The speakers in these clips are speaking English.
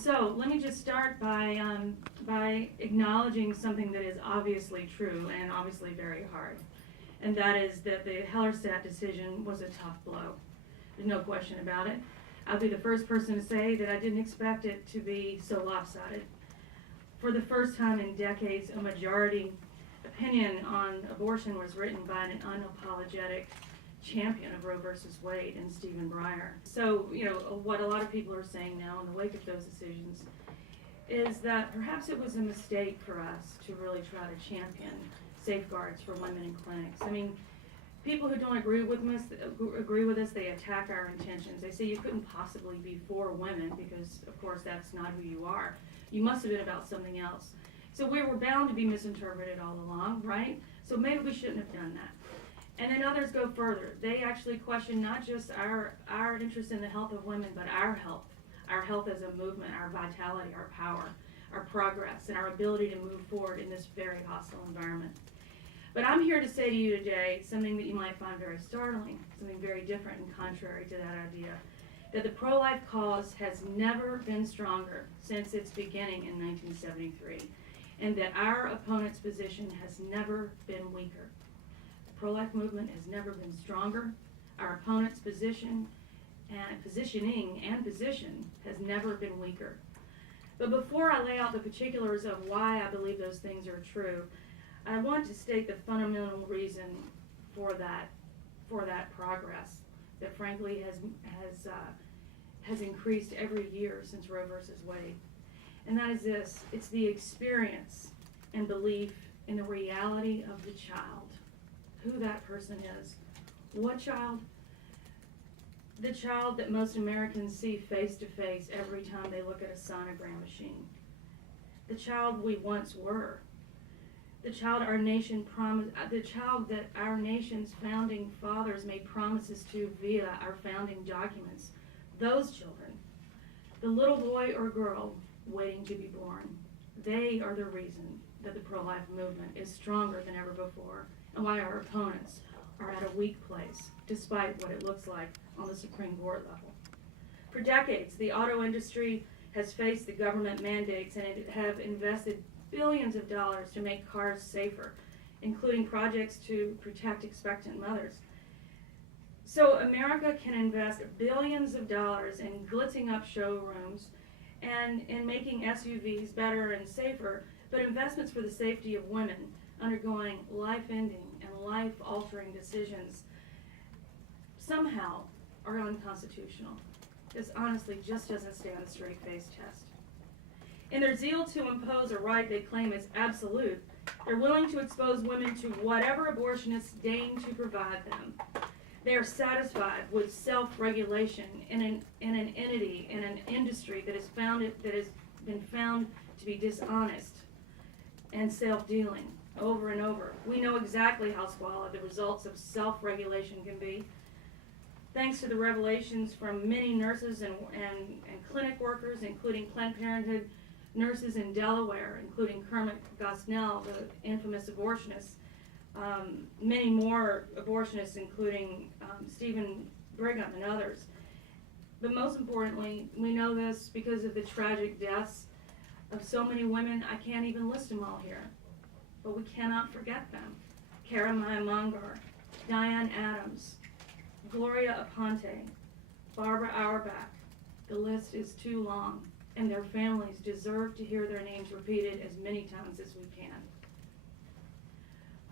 So let me just start by acknowledging something that is obviously true and obviously very hard, and that is that the Hellerstedt decision was a tough blow. There's no question about it. I'll be the first person to say that I didn't expect it to be so lopsided. For the first time in decades, a majority opinion on abortion was written by an unapologetic champion of Roe versus Wade and Stephen Breyer. So, what a lot of people are saying now in the wake of those decisions is that perhaps it was a mistake for us to really try to champion safeguards for women in clinics. I mean, people who don't agree with us, they attack our intentions. They say you couldn't possibly be for women because, of course, that's not who you are. You must have been about something else. So we were bound to be misinterpreted all along, right? So maybe we shouldn't have done that. And then others go further. They actually question not just our interest in the health of women, but our health as a movement, our vitality, our power, our progress, and our ability to move forward in this very hostile environment. But I'm here to say to you today something that you might find very startling, something very different and contrary to that idea, that the pro-life cause has never been stronger since its beginning in 1973, and that our opponent's position has never been weaker. The pro-life movement has never been stronger. Our opponent's positioning and position has never been weaker. But before I lay out the particulars of why I believe those things are true, I want to state the fundamental reason for that progress that frankly has increased every year since Roe versus Wade. And that is this: it's the experience and belief in the reality of the child, who that person is. What child? The child that most Americans see face to face every time they look at a sonogram machine. The child we once were. The child the child that our nation's founding fathers made promises to via our founding documents. Those children, the little boy or girl waiting to be born, they are the reason that the pro-life movement is stronger than ever before, and why our opponents are at a weak place, despite what it looks like on the Supreme Court level. For decades, the auto industry has faced the government mandates and have invested billions of dollars to make cars safer, including projects to protect expectant mothers. So America can invest billions of dollars in glitzing up showrooms and in making SUVs better and safer, but investments for the safety of women undergoing life-ending and life-altering decisions somehow are unconstitutional. This honestly just doesn't stand a straight-face test. In their zeal to impose a right they claim is absolute, they're willing to expose women to whatever abortionists deign to provide them. They are satisfied with self-regulation in an entity, in an industry that has been found to be dishonest and self-dealing over and over. We know exactly how squalid the results of self-regulation can be. Thanks to the revelations from many nurses and clinic workers, including Planned Parenthood nurses in Delaware, including Kermit Gosnell, the infamous abortionist, many more abortionists, including Stephen Brigham and others. But most importantly, we know this because of the tragic deaths of so many women. I can't even list them all here, but we cannot forget them. Cara Maya Mongar, Diane Adams, Gloria Aponte, Barbara Auerbach. The list is too long, and their families deserve to hear their names repeated as many times as we can.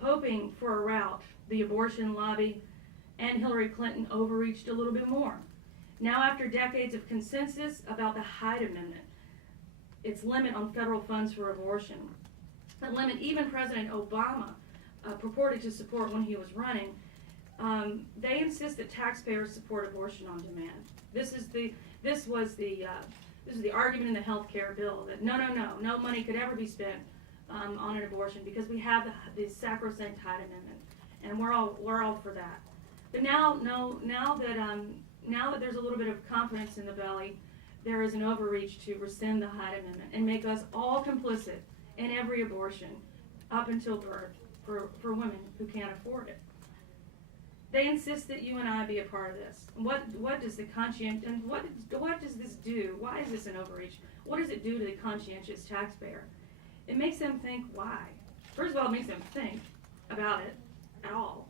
Hoping for a rout, the abortion lobby and Hillary Clinton overreached a little bit more. Now, after decades of consensus about the Hyde Amendment, its limit on federal funds for abortion, a limit even President Obama purported to support when he was running, they insist that taxpayers support abortion on demand. This was the argument in the health care bill, that no money could ever be spent on an abortion because we have the sacrosanct Hyde Amendment, and we're all for that. But now that there's a little bit of confidence in the belly, there is an overreach to rescind the Hyde Amendment and make us all complicit in every abortion up until birth for women who can't afford it. They insist that you and I be a part of this. What does the what does this do? Why is this an overreach? What does it do to the conscientious taxpayer? It makes them think why. First of all, it makes them think about it at all.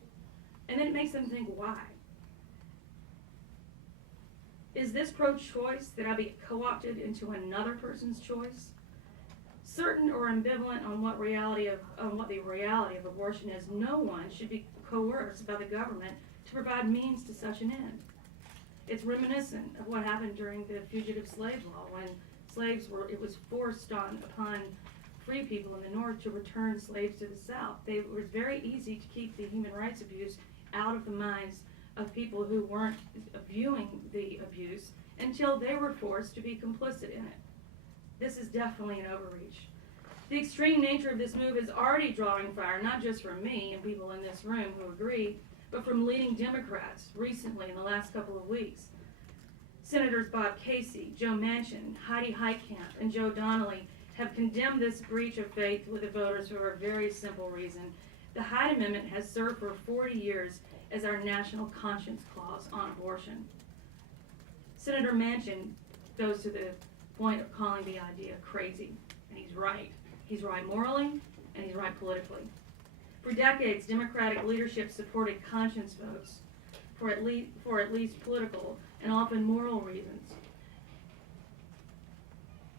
And then it makes them think why. Is this pro-choice that I be co-opted into another person's choice? Certain or ambivalent on what the reality of abortion is, no one should be coerced by the government to provide means to such an end. It's reminiscent of what happened during the fugitive slave law, when it was forced upon free people in the North to return slaves to the South. It was very easy to keep the human rights abuse out of the minds of people who weren't viewing the abuse until they were forced to be complicit in it. This is definitely an overreach. The extreme nature of this move is already drawing fire, not just from me and people in this room who agree, but from leading Democrats recently in the last couple of weeks. Senators Bob Casey, Joe Manchin, Heidi Heitkamp, and Joe Donnelly have condemned this breach of faith with the voters for a very simple reason. The Hyde Amendment has served for 40 years as our national conscience clause on abortion. Senator Manchin goes to the point of calling the idea crazy, and he's right. He's right morally, and he's right politically. For decades, Democratic leadership supported conscience votes for at least political and often moral reasons.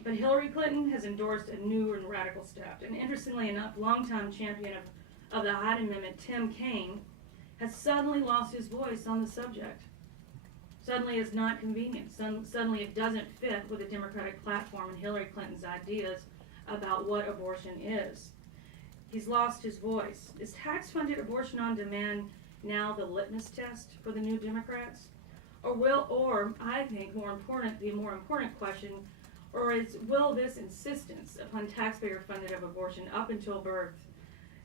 But Hillary Clinton has endorsed a new and radical step. And interestingly enough, longtime champion of the Hyde Amendment, Tim Kaine, has suddenly lost his voice on the subject. Suddenly it's not convenient. Suddenly it doesn't fit with the Democratic platform and Hillary Clinton's ideas about what abortion is. He's lost his voice. Is tax-funded abortion on demand now the litmus test for the new Democrats? Or I think the more important question, will this insistence upon taxpayer-funded abortion up until birth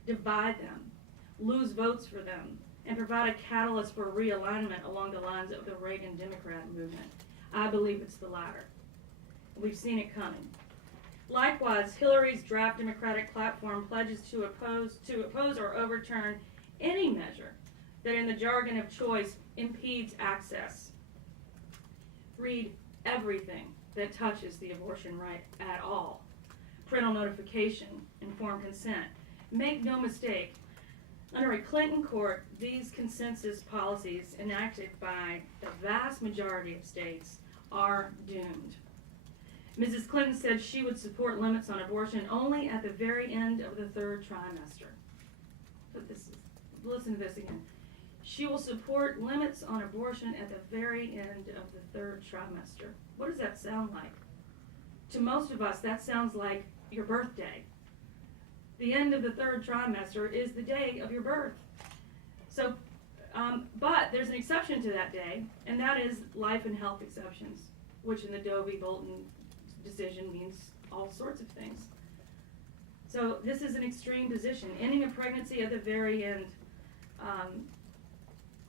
divide them, lose votes for them, and provide a catalyst for realignment along the lines of the Reagan Democrat movement? I believe it's the latter. We've seen it coming. Likewise, Hillary's draft Democratic platform pledges to oppose or overturn any measure that, in the jargon of choice, impedes access. Read everything that touches the abortion right at all. Parental notification, informed consent. Make no mistake, under a Clinton court, these consensus policies enacted by the vast majority of states are doomed. Mrs. Clinton said she would support limits on abortion only at the very end of the third trimester. Listen to this again. She will support limits on abortion at the very end of the third trimester. What does that sound like? To most of us, that sounds like your birthday. The end of the third trimester is the day of your birth. So, but there's an exception to that day, and that is life and health exceptions, which in the Doe v. Bolton decision means all sorts of things. So this is an extreme position. Ending a pregnancy at the very end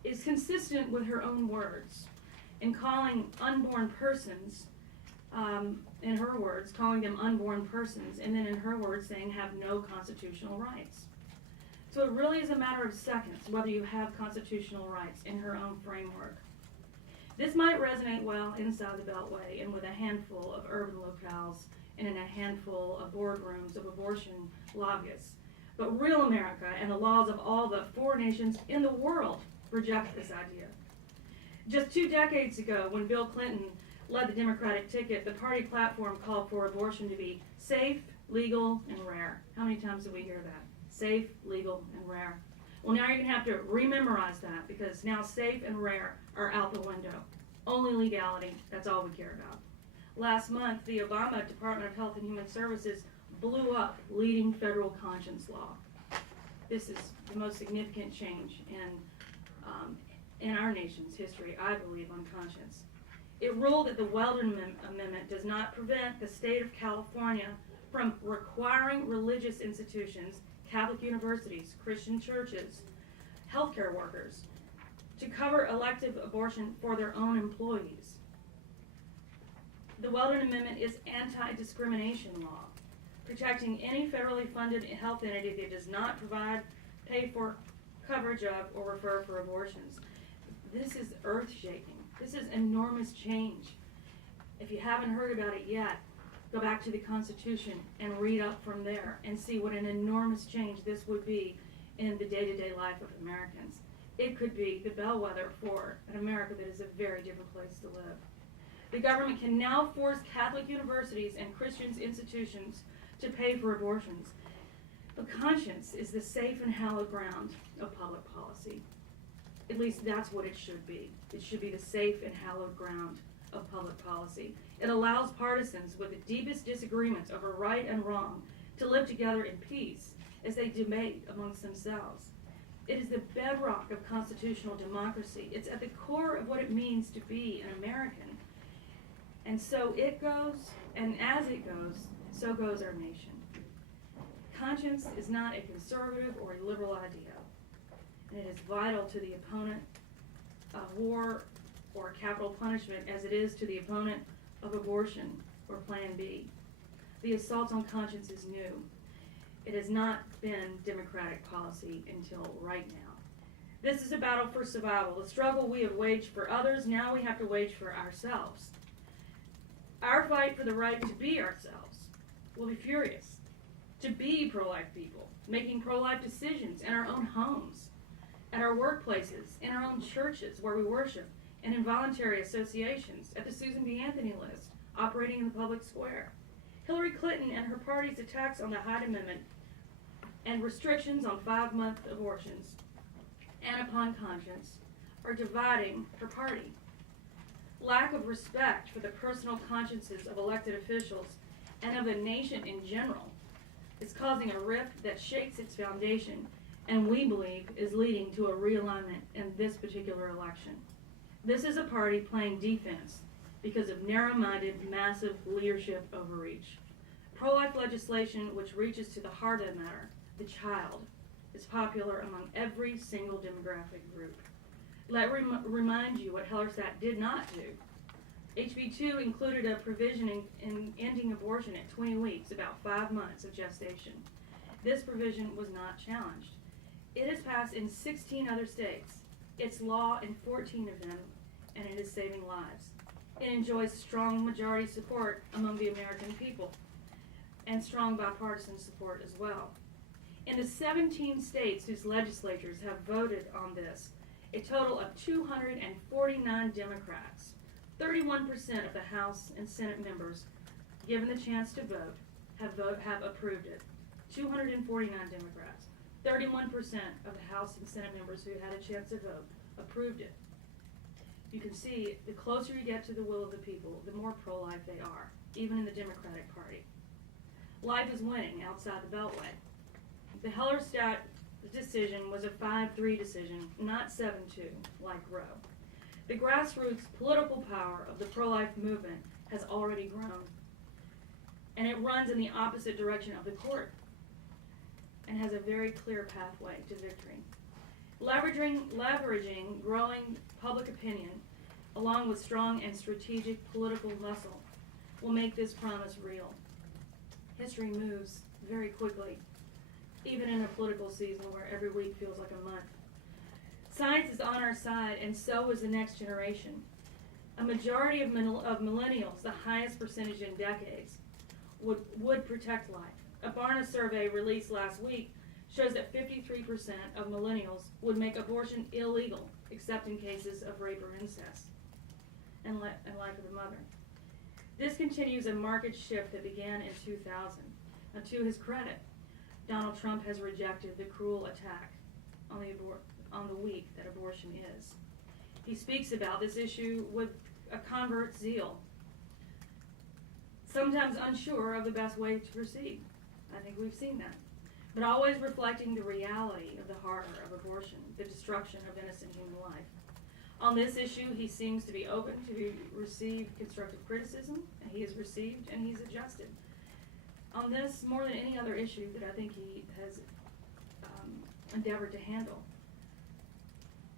is consistent with her own words in calling unborn persons, in her words, calling them unborn persons, and then in her words saying have no constitutional rights. So it really is a matter of seconds whether you have constitutional rights in her own framework. This might resonate well inside the Beltway and with a handful of urban locales and in a handful of boardrooms of abortion lobbyists. But real America and the laws of all the 4 nations in the world reject this idea. Just 2 decades ago, when Bill Clinton led the Democratic ticket, the party platform called for abortion to be safe, legal, and rare. How many times did we hear that? Safe, legal, and rare. Well, now you're going to have to rememorize that, because now safe and rare are out the window. Only legality, that's all we care about. Last month, the Obama Department of Health and Human Services blew up leading federal conscience law. This is the most significant change in our nation's history, I believe, on conscience. It ruled that the Weldon Amendment does not prevent the state of California from requiring religious institutions, Catholic universities, Christian churches, healthcare workers, to cover elective abortion for their own employees. The Weldon Amendment is anti-discrimination law, protecting any federally funded health entity that does not pay for coverage of, or refer for abortions. This is earth-shaking. This is enormous change. If you haven't heard about it yet, go back to the Constitution and read up from there and see what an enormous change this would be in the day-to-day life of Americans. It could be the bellwether for an America that is a very different place to live. The government can now force Catholic universities and Christian institutions to pay for abortions. But conscience is the safe and hallowed ground of public policy. At least that's what it should be. It should be the safe and hallowed ground of public policy. It allows partisans with the deepest disagreements over right and wrong to live together in peace as they debate amongst themselves. It is the bedrock of constitutional democracy. It's at the core of what it means to be an American. And so it goes, and as it goes, so goes our nation. Conscience is not a conservative or a liberal idea, and it is vital to the opponent of war or capital punishment as it is to the opponent of abortion or Plan B. The assault on conscience is new. It has not been democratic policy until right now. This is a battle for survival. The struggle we have waged for others, now we have to wage for ourselves. Our fight for the right to be ourselves will be furious. To be pro-life people, making pro-life decisions in our own homes, at our workplaces, in our own churches where we worship, and in voluntary associations, at the Susan B. Anthony list, operating in the public square. Hillary Clinton and her party's attacks on the Hyde Amendment and restrictions on 5-month abortions and upon conscience are dividing her party. Lack of respect for the personal consciences of elected officials and of the nation in general is causing a rift that shakes its foundation and we believe is leading to a realignment in this particular election. This is a party playing defense because of narrow-minded, massive leadership overreach. Pro-life legislation, which reaches to the heart of the matter, the child, is popular among every single demographic group. Let me remind you what Hellerstedt did not do. HB 2 included a provision in ending abortion at 20 weeks, about 5 months of gestation. This provision was not challenged. It is passed in 16 other states. It's law in 14 of them, and it is saving lives. It enjoys strong majority support among the American people, and strong bipartisan support as well. In the 17 states whose legislatures have voted on this, a total of 249 Democrats, 31% of the House and Senate members, given the chance to vote, have approved it. 249 Democrats, 31% of the House and Senate members who had a chance to vote approved it. You can see the closer you get to the will of the people, the more pro-life they are, even in the Democratic Party. Life is winning outside the Beltway. The Hellerstedt decision was a 5-3 decision, not 7-2 like Roe. The grassroots political power of the pro-life movement has already grown, and it runs in the opposite direction of the court and has a very clear pathway to victory. Leveraging growing public opinion along with strong and strategic political muscle will make this promise real. History moves very quickly, even in a political season where every week feels like a month. Science is on our side, and so is the next generation. A majority of millennials, the highest percentage in decades, would protect life. A Barna survey released last week shows that 53% of millennials would make abortion illegal, except in cases of rape or incest, and life of the mother. This continues a market shift that began in 2000. Now, to his credit, Donald Trump has rejected the cruel attack on the weak that abortion is. He speaks about this issue with a convert's zeal, sometimes unsure of the best way to proceed. I think we've seen that. But always reflecting the reality of the horror of abortion, the destruction of innocent human life. On this issue, he seems to be open to receive constructive criticism, and he has received and he's adjusted. On this, more than any other issue that I think he has endeavored to handle.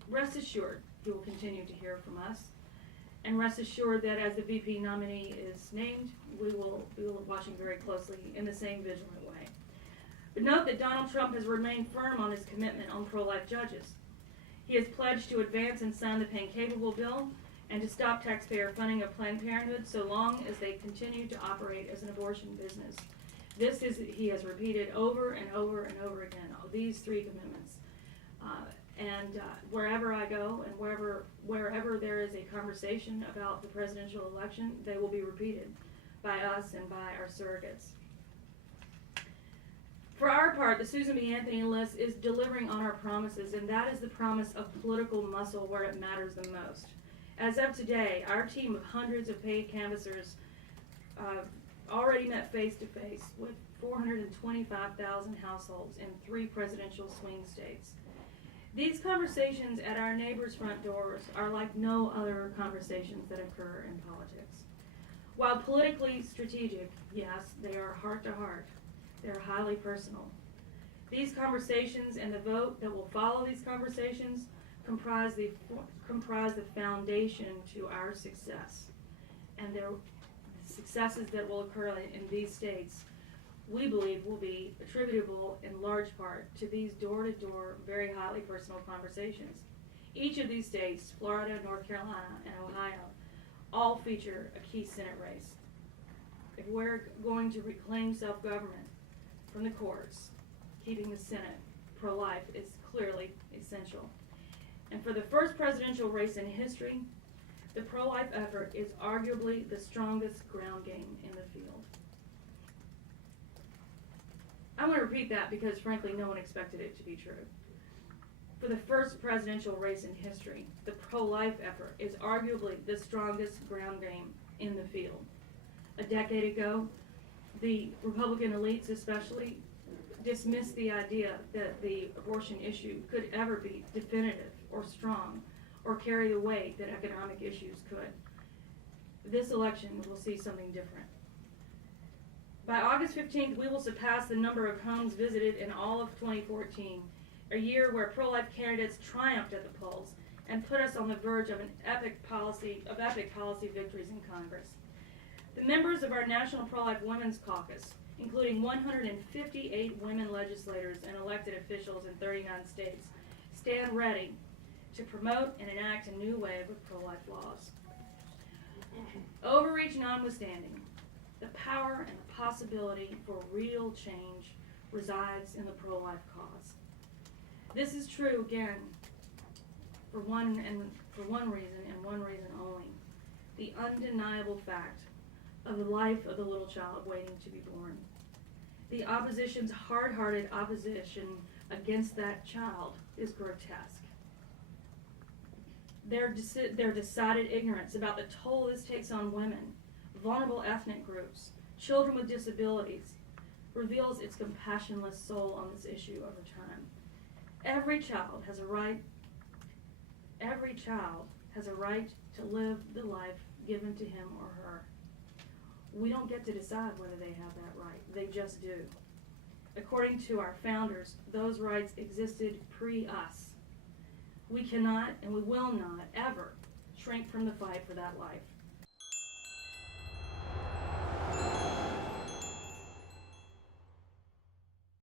Rest assured, he will continue to hear from us, and rest assured that as the VP nominee is named, we will be watching very closely in the same vigilant way. But note that Donald Trump has remained firm on his commitment on pro-life judges. He has pledged to advance and sign the pain-capable bill and to stop taxpayer funding of Planned Parenthood so long as they continue to operate as an abortion business. He has repeated over and over and over again, these three commitments. Wherever I go and wherever there is a conversation about the presidential election, they will be repeated by us and by our surrogates. For our part, the Susan B. Anthony list is delivering on our promises, and that is the promise of political muscle where it matters the most. As of today, our team of hundreds of paid canvassers already met face-to-face with 425,000 households in 3 presidential swing states. These conversations at our neighbors' front doors are like no other conversations that occur in politics. While politically strategic, yes, they are heart-to-heart. They're highly personal. These conversations and the vote that will follow these conversations comprise the foundation to our success. And the successes that will occur in these states, we believe, will be attributable in large part to these door-to-door, very highly personal conversations. Each of these states, Florida, North Carolina, and Ohio, all feature a key Senate race. If we're going to reclaim self-government from the courts, keeping the Senate pro-life is clearly essential. And for the first presidential race in history, the pro-life effort is arguably the strongest ground game in the field. I want to repeat that because, frankly, no one expected it to be true. For the first presidential race in history, the pro-life effort is arguably the strongest ground game in the field. A decade ago, the Republican elites especially dismissed the idea that the abortion issue could ever be definitive or strong or carry the weight that economic issues could. This election will see something different. By August 15th, we will surpass the number of homes visited in all of 2014, a year where pro-life candidates triumphed at the polls and put us on the verge of epic policy victories in Congress. The members of our National Pro-Life Women's Caucus, including 158 women legislators and elected officials in 39 states, stand ready to promote and enact a new wave of pro-life laws. Overreach notwithstanding, the power and the possibility for real change resides in the pro-life cause. This is true, again, for one reason and one reason only: the undeniable fact of the life of the little child waiting to be born. The opposition's hard-hearted opposition against that child is grotesque. Their decided ignorance about the toll this takes on women, vulnerable ethnic groups, children with disabilities, reveals its compassionless soul on this issue over time. Every child has a right to live the life given to him or her. We don't get to decide whether they have that right. They just do. According to our founders, those rights existed pre-us. We cannot and we will not ever shrink from the fight for that life.